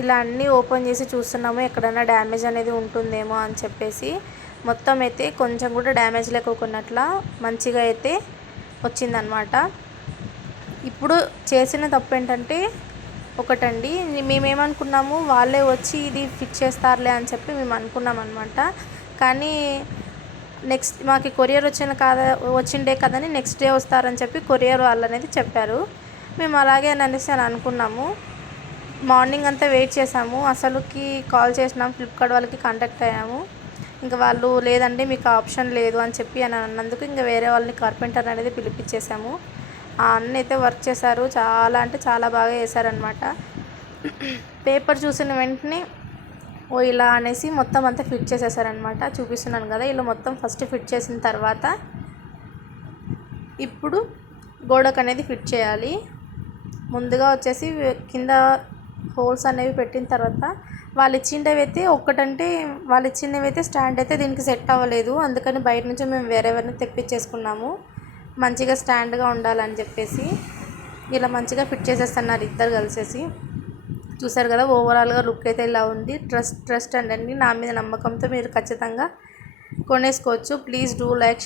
ఇలా అన్నీ ఓపెన్ చేసి చూస్తున్నాము ఎక్కడైనా డ్యామేజ్ అనేది ఉంటుందేమో అని చెప్పేసి. మొత్తం అయితే కొంచెం కూడా డ్యామేజ్ లేకోకున్నట్లా మంచిగా అయితే వచ్చిందనమాట. ఇప్పుడు చేసిన తప్పు ఏంటంటే ఒకటండి, మేమేమనుకున్నాము వాళ్ళే వచ్చి ఇది ఫిక్స్ చేస్తారులే అని చెప్పి మేము అనుకున్నాం అనమాట. కానీ నెక్స్ట్ మాకు కొరియర్ వచ్చిండే కదని నెక్స్ట్ డే వస్తారని చెప్పి కొరియర్ వాళ్ళు అనేది చెప్పారు. మేము అలాగే అనేసి అనుకున్నాము. మార్నింగ్ అంతా వెయిట్ చేసాము, అసలుకి కాల్ చేసినాం, ఫ్లిప్కార్ట్ వాళ్ళకి కాంటాక్ట్ అయ్యాము. ఇంకా వాళ్ళు లేదండి మీకు ఆప్షన్ లేదు అని చెప్పి అని అన్నందుకు ఇంకా వేరే వాళ్ళని కార్పెంటర్ అనేది పిలిపించేసాము. ఆ అన్న అయితే వర్క్ చేశారు, చాలా అంటే చాలా బాగా చేశారనమాట. పేపర్ చూసిన వెంటనే ఇలా అనేసి మొత్తం అంతా ఫిట్ చేసేసారనమాట. చూపిస్తున్నాను కదా, ఇలా మొత్తం ఫస్ట్ ఫిట్ చేసిన తర్వాత ఇప్పుడు గోడకు అనేది ఫిట్ చేయాలి. ముందుగా వచ్చేసి కింద హోల్స్ అనేవి పెట్టిన తర్వాత వాళ్ళు ఇచ్చిండవి అయితే స్టాండ్ అయితే దీనికి సెట్ అవ్వలేదు. అందుకని బయట నుంచి మేము వేరేవన్నీ తెప్పించేసుకున్నాము మంచిగా స్టాండ్గా ఉండాలని చెప్పేసి. ఇలా మంచిగా ఫిట్ చేసేస్తున్నారు ఇద్దరు కలిసేసి. చూసారు కదా, ఓవరాల్గా లుక్ అయితే ఇలా ఉంది. ట్రస్ట్ అండి, నా మీద నమ్మకంతో మీరు ఖచ్చితంగా కొనేసుకోవచ్చు. Please do like.